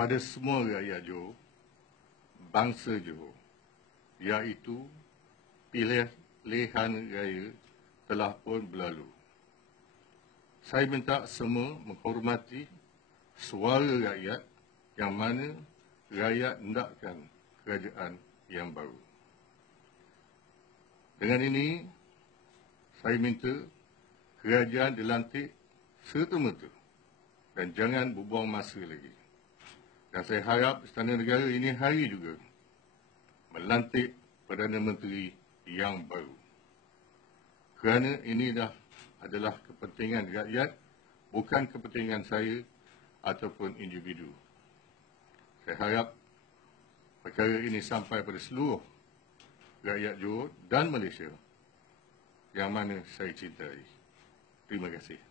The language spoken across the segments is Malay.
pada semua rakyat Johor, bangsa Johor, iaitu pilihan raya telah pun berlalu. Saya minta semua menghormati suara rakyat yang mana rakyat hendakkan kerajaan yang baru. Dengan ini, saya minta kerajaan dilantik serta-merta dan jangan berbuang masa lagi. Dan saya harap Istana Negara ini hari juga melantik Perdana Menteri yang baru. Kerana ini adalah kepentingan rakyat, bukan kepentingan saya ataupun individu. Saya harap perkara ini sampai pada seluruh rakyat Johor dan Malaysia yang mana saya cintai. Terima kasih.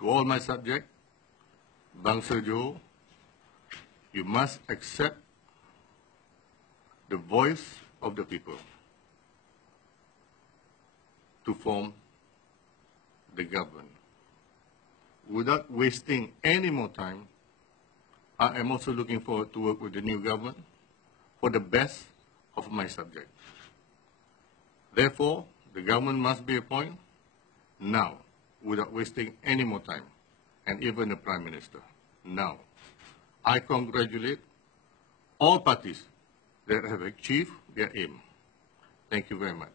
To all my subjects, bangsa Johor, you must accept the voice of the people to form the government. Without wasting any more time, I am also looking forward to work with the new government for the best of my subjects. Therefore, the government must be appointed now, without wasting any more time, and even the Prime Minister. Now, I congratulate all parties that have achieved their aim. Thank you very much.